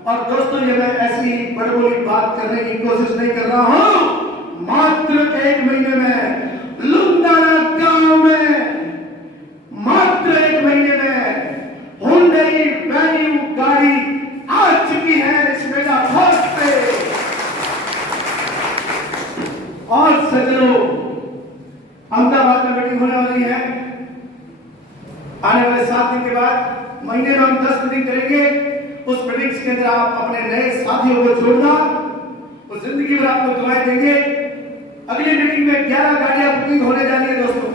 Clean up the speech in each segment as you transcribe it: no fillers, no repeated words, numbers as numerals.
और दोस्तों ये मैं ऐसी बड़ी बड़ी बात करने की कोशिश नहीं कर रहा हूं। मात्र 1 महीने में लुंडाना गांव में मात्र 1 महीने में हुंडई वैल्यू गाड़ी आ चुकी है इस मेगा फर्स्ट पे। और सज्जनों, अहमदाबाद में मीटिंग होने वाली है आने वाले 7 दिन के बाद। महीने में हम 10 मीटिंग करेंगे। उस मीटिंग के अंदर आप अपने नए साथियों को जोड़ना, वो जिंदगी भर आपको दुआएं देंगे। अगली मीटिंग में 11 गाड़ियां बुकिंग होने जा रही है दोस्तों।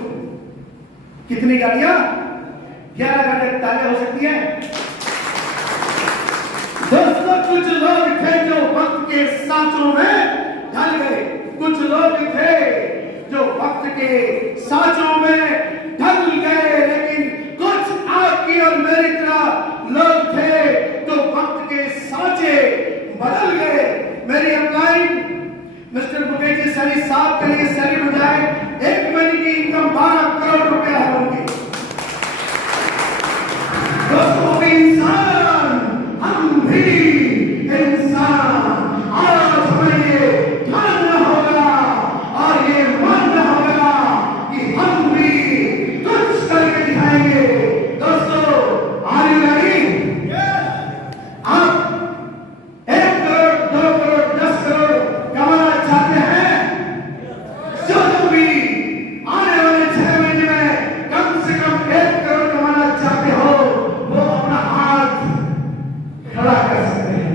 कितनी गाड़ियां? 11 गाड़ियां। तालियां हो सकती है दोस्तों। कुछ लोग थे जो वक्त के सांचों में ढल गए, कुछ लोग थे जो वक्त के सांचों में ढल गए, लेकिन कुछ आपकी और मेरी तरह लोग थे तो वक्त के सांचे बदल गए। मेरी अपलाइन मिस्टर मुकेश जी सैनी साहब के लिए सैल्यूट हो जाए। 1 महीने की इनकम 12 करोड़ रुपया है उनकी। दोस्तों इंसान, हम भी इंसान। आज हमें ये मानना होगा और ये मानना होगा कि हम भी कुछ करके दिखाएंगे। दोस्तों आर यू रेडी? आप 1 करोड़ 2 करोड़ 10 करोड़ कमाना चाहते हैं? जो भी आने वाले 6 महीने में कम से कम 1 करोड़ कमाना चाहते हो वो अपना हाथ खड़ा कर सकते हैं।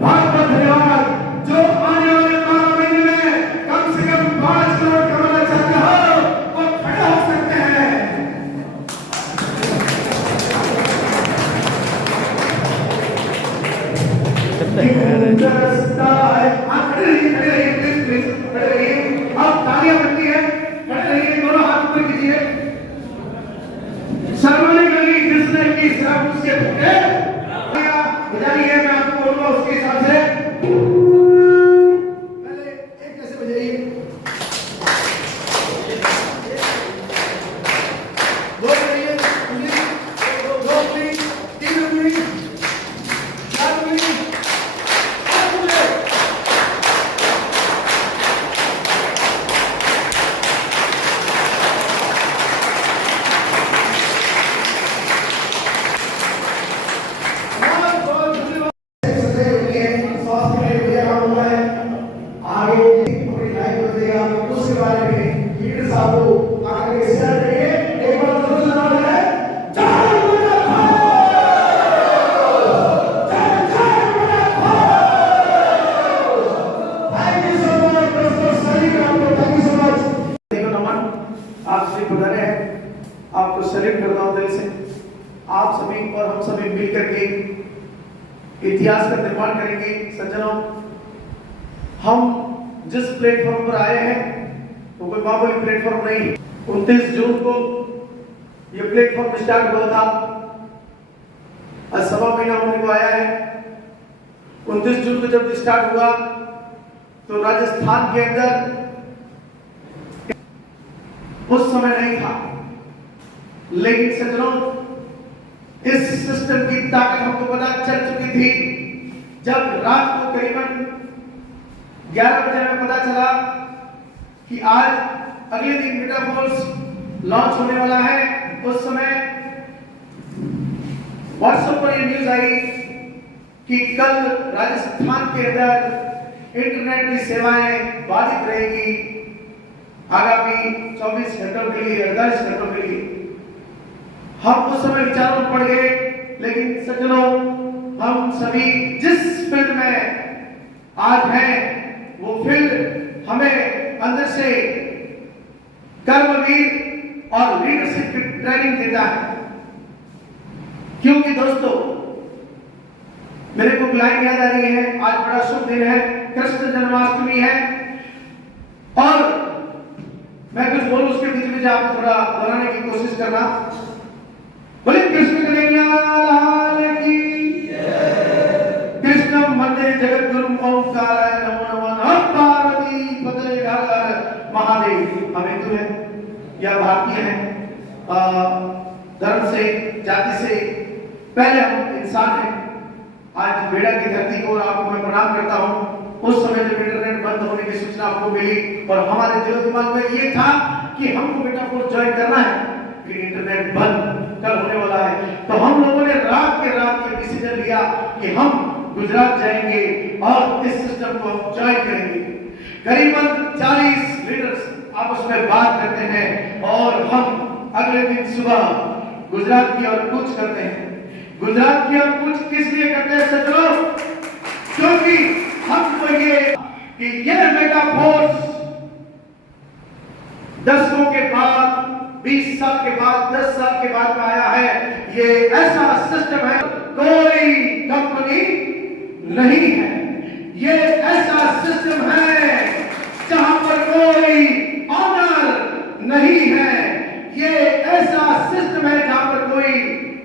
बहुत बहुत धन्यवाद। जो आने वाले 12 महीने में कम से कम 5 करोड़ कमाना चाहते हो वो खड़े हो सकते हैं। रास्ता है। आप खड़े रहिए प्लीज प्लीज खड़े रहिए। अब तालियां बनती है, खड़े रहिए, दोनों हाथ ऊपर कीजिए। शर्माने के लिए जिसने की सब उसके भूखे बजाइए। मैं आपको बोलूंगा उसके हिसाब से पहले एक कैसे बजाइए। 2 बजाइए, 2 प्लीज, 3 प्लीज, 4 प्लीज, 5 प्लीज। आपको सैल्यूट करता हूं दिल से। आप सभी और हम सभी मिलकर के इतिहास का निर्माण करेंगे। सज्जनों, हम जिस प्लेटफॉर्म पर आए हैं वो कोई मामूली प्लेटफॉर्म नहीं। 29 जून को ये प्लेटफॉर्म स्टार्ट हुआ था, आज 1.25 महीना होने को आया है। 29 जून को जब स्टार्ट हुआ तो राजस्थान के अंदर उस समय नहीं था, लेकिन सज्जनों इस सिस्टम की ताकत हमको पता चल चुकी थी जब रात को करीबन 11 बजे हमें पता चला कि आज अगले दिन मेटाफोर्स लॉन्च होने वाला है। उस समय व्हाट्सएप पर ये न्यूज आई कि कल राजस्थान के अंदर इंटरनेट की सेवाएं बाधित रहेगी आगामी 24 घंटों के लिए, 48 घंटों के लिए। हम उस समय विचारों में पड़ गए, लेकिन सज्जनों हम सभी जिस फील्ड में आज हैं वो फील्ड हमें अंदर से कर्मवीर और लीडरशिप की ट्रेनिंग देता है। क्योंकि दोस्तों मेरे को लाइन याद आ रही है, आज बड़ा शुभ दिन है, कृष्ण जन्माष्टमी है और मैं कुछ बोलूं उसके बीच में आप थोड़ा दोहराने की कोशिश करना। बोले कृष्ण कन्हैया लाल की जय। कृष्ण वंदे जगत गुरु ओंकाराय नमो नमः। नमः पार्वती पते हर हर महादेव। हम हिंदू हैं या भारतीय हैं, धर्म से जाति से पहले हम इंसान हैं। आज बेड़ा की धरती को और आपको मैं प्रणाम करता हूँ। उस समय जब इंटरनेट बंद होने की सूचना आपको मिली और हमारे दिलो दिमाग में ये था कि हमको बेटा फोर्स ज्वाइन करना है, कि इंटरनेट बंद कल होने वाला है, तो हम लोगों ने रात के रात ये डिसीजन लिया कि हम गुजरात जाएंगे और इस सिस्टम को हम ज्वाइन करेंगे। करीबन 40 लीडर्स आपस में बात करते हैं और हम अगले दिन सुबह गुजरात की ओर कूच करते हैं। गुजरात की ओर कूच किस लिए करते हैं सज्जनों? क्योंकि हमको ये कि यह मेगा फोर्स 10 के बाद 20 साल के बाद 10 साल के बाद में आया है। ये ऐसा सिस्टम है, कोई कंपनी नहीं है। ये ऐसा सिस्टम है जहां पर कोई ऑनर नहीं है। ये ऐसा सिस्टम है जहां पर कोई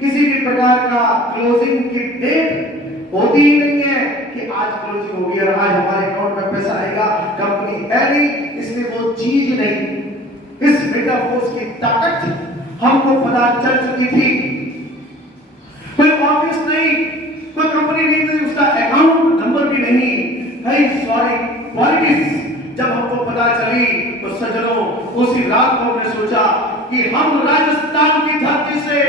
किसी भी प्रकार का क्लोजिंग की डेट होती ही नहीं है कि आज क्लोजिंग होगी और आज हमारे अकाउंट में पैसा आएगा। कंपनी है नहीं, इसलिए वो चीज नहीं। इस मेगा फोर्स की ताकत हमको पता चल चुकी थी। कोई ऑफिस नहीं, कोई कंपनी नहीं थी, उसका अकाउंट नंबर भी नहीं। सॉरी पॉलिटिक्स जब हमको पता चली तो सज्जनों उसी रात को हमने सोचा कि हम राजस्थान की धरती से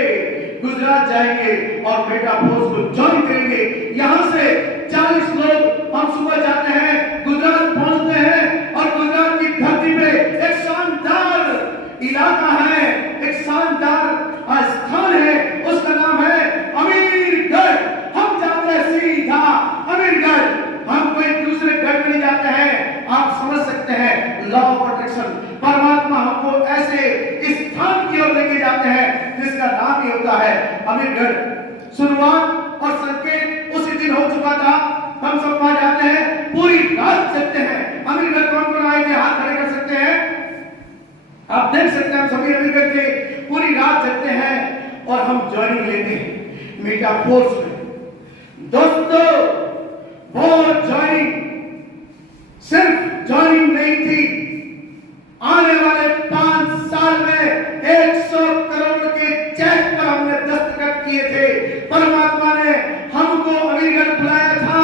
गुजरात जाएंगे और मेगा फोर्स को ज्वाइन करेंगे। यहां से 40 लोग हम सुबह जाते हैं, गुजरात पहुंचते हैं और गुजरात की धरती पे एक शानदार इलाका है, एक शानदार स्थान है, उसका नाम है अमीरगढ़। हम जाते हैं सीधा अमीरगढ़, हम कोई दूसरे गढ़ में नहीं जाते हैं। आप समझ सकते हैं लॉ ऑफ अट्रैक्शन, परमात्मा हमको ऐसे स्थान की ओर लेके जाते हैं जिसका नाम ही होता है अमीरगढ़। शुरुआत और संकेत उसी दिन हो चुका था। हम सब वहां जाते हैं, पूरी रात चलते हैं। अमीरगढ़ कौन कौन आए थे, हाथ खड़े कर सकते हैं? आप देख सकते हैं हम सभी अमीरगढ़ के पूरी रात चलते हैं और हम ज्वाइनिंग लेते हैं मेगा फोर्स में। दोस्तों वो ज्वाइनिंग सिर्फ ज्वाइनिंग नहीं थी, आने वाले 5 साल में 100 करोड़ के चेक पर हमने दस्तखत किए थे। परमात्मा ने हमको अमीरगढ़ बुलाया था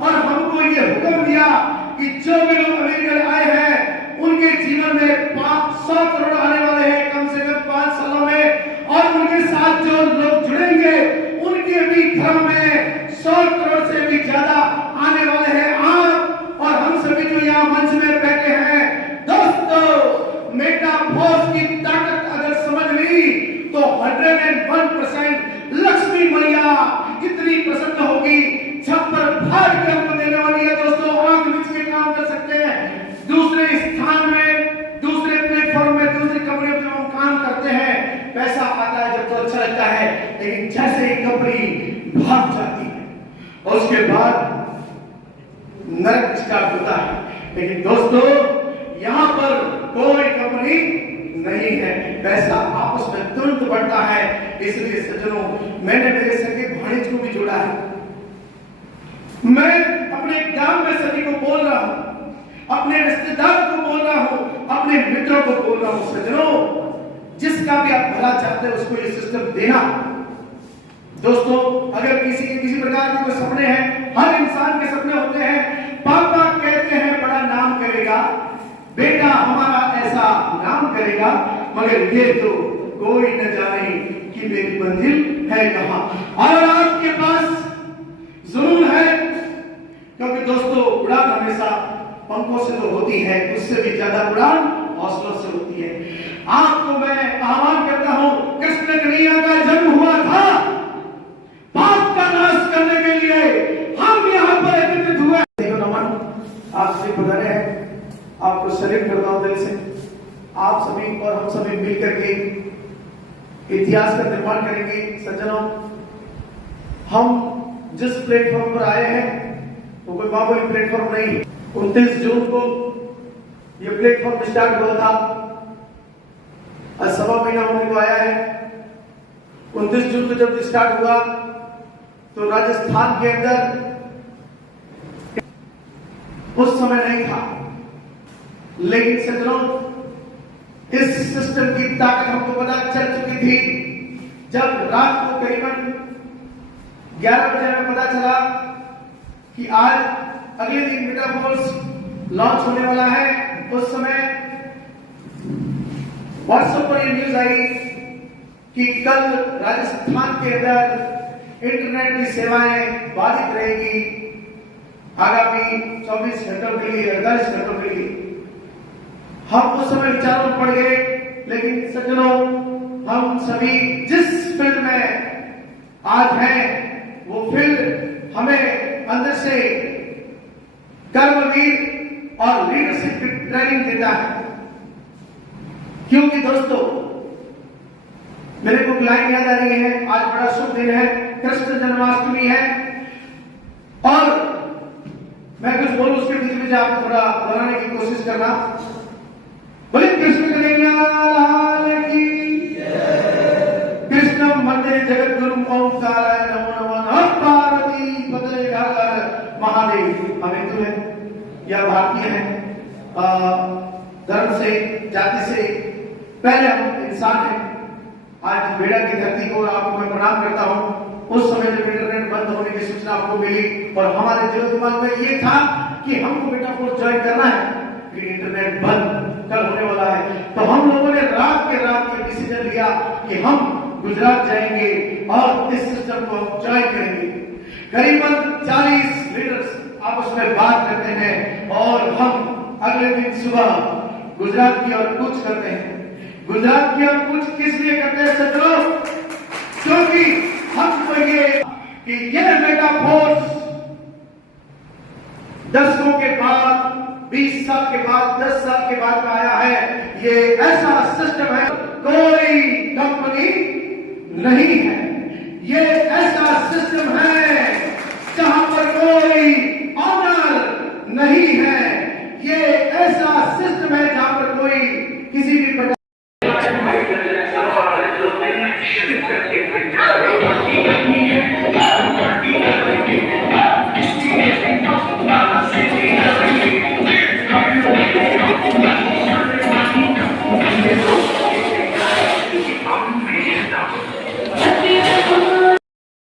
और हमको ये हुक्म दिया कि जो भी लोग अमीरगढ़ आए हैं उनके जीवन में 100 करोड़ आने वाले हैं कम से कम 5 सालों में, और उनके साथ जो लोग जुड़ेंगे उनके भी घर में 100 करोड़ से भी ज्यादा आने वाले हैं। आप और हम सभी जो यहाँ मंच में बैठे हैं, दोस्तों मेगा फोर्स की ताकत अगर समझ ली तो 101% लक्ष्मी मैया इतनी प्रसन्न होगी, छप्पर फाड़ के हमको देने वाली है। दोस्तों आंख मिच के काम कर सकते हैं। दूसरे स्थान में, दूसरे प्लेटफॉर्म में, दूसरी कंपनी में हम काम करते हैं, पैसा आता है जब तो अच्छा लगता है, लेकिन जैसे ही कंपनी भाग जाती है और उसके बाद नरक स्टार्ट होता है। लेकिन दोस्तों यहाँ पर कोई कंपनी नहीं है, पैसा आपस में तुरंत बढ़ता है। इसलिए सज्जनों मैंने मेरे सगे भाणेज को भी जोड़ा है। मैं अपने गांव में सभी को बोल रहा हूं, अपने रिश्तेदार को बोल रहा हूं, अपने मित्रों को बोल रहा हूं, सज्जनों जिसका भी आप भला चाहते हैं उसको ये सिस्टम देना। दोस्तों अगर किसी के किसी प्रकार के कोई सपने हैं, हर इंसान के सपने होते हैं। पापा कहते हैं बड़ा नाम करेगा, बेटा हमारा ऐसा नाम करेगा, मगर ये तो कोई न जाने कि मेरी मंजिल है कहां। और आपके पास जुनून है, क्योंकि दोस्तों उड़ान हमेशा पंखों से तो होती है, उससे भी ज्यादा उड़ान हौसलों से होती है। आपको मैं आह्वान करता हूं, कृष्ण कन्हैया का जन्म हुआ था पाप का नाश करने के लिए, हम यहाँ पर एकत्रित हुए। देखो नमन, आप सभी बधाई है, आपको सैल्यूट करता हूं दिल से। आप सभी और हम सभी मिलकर के इतिहास का निर्माण करेंगे। सज्जनों हम जिस प्लेटफॉर्म पर आए हैं वो कोई मामूली प्लेटफॉर्म नहीं। 29 जून को ये प्लेटफॉर्म स्टार्ट हुआ था, आज 1.25 महीना होने को आया है। 29 जून को जब स्टार्ट हुआ तो राजस्थान के अंदर उस समय नहीं था, लेकिन सज्जनों इस सिस्टम की ताकत हमको पता चल चुकी थी। जब रात को करीबन 11 बजे में पता चला कि आज अगले दिन मेटाफोर्स लॉन्च होने वाला है। उस समय व्हाट्सएप पर ये न्यूज आई कि कल राजस्थान के अंदर इंटरनेट की सेवाएं बाधित रहेगी आगामी 24 घंटों के लिए, 48 घंटों के लिए। हम उस समय विचारों में पड़ गए, लेकिन सज्जनों, हम सभी जिस फील्ड में आज हैं वो फील्ड हमें अंदर से कर्मवीर और लीडरशिप की ट्रेनिंग देता है। क्योंकि दोस्तों, मेरे को लाइन याद आ रही है, आज बड़ा शुभ दिन है, कृष्ण जन्माष्टमी है, और मैं कुछ बोलूं उसके बीच में आप थोड़ा दोहराने की कोशिश करना। बोले कृष्ण कन्हैया लाल की, कृष्णम वंदे जगत गुरु ओंकाराय नमो नमः। नमः पार्वती पतये हर हर महादेव। हम हिंदू हैं या भारतीय हैं, धर्म से, जाति से पहले हम इंसान हैं। आज बेड़ा की धरती को आपको मैं प्रणाम करता हूं। उस समय जब इंटरनेट बंद होने की सूचना आपको मिली और हमारे दिलो दिमाग में ये था कि हमको मेटाफोर्स ज्वाइन करना है, फिर इंटरनेट बंद कल होने वाला है, तो हम लोगों ने रात के रात ये डिसीजन लिया कि हम गुजरात जाएंगे और इस सिस्टम को ज्वाइन करेंगे। करीबन 40 लीडर्स आपस में बात करते हैं और हम अगले दिन सुबह गुजरात की ओर कूच करते हैं। गुजरात की ओर कूच किस लिए करते हैं सज्जनों? क्योंकि हमको ये कि यह मेटाफोर्स दशकों के बाद, 20 साल के बाद, 10 साल के बाद में आया है। ये ऐसा सिस्टम है, कोई कंपनी नहीं है, ये ऐसा सिस्टम है जहां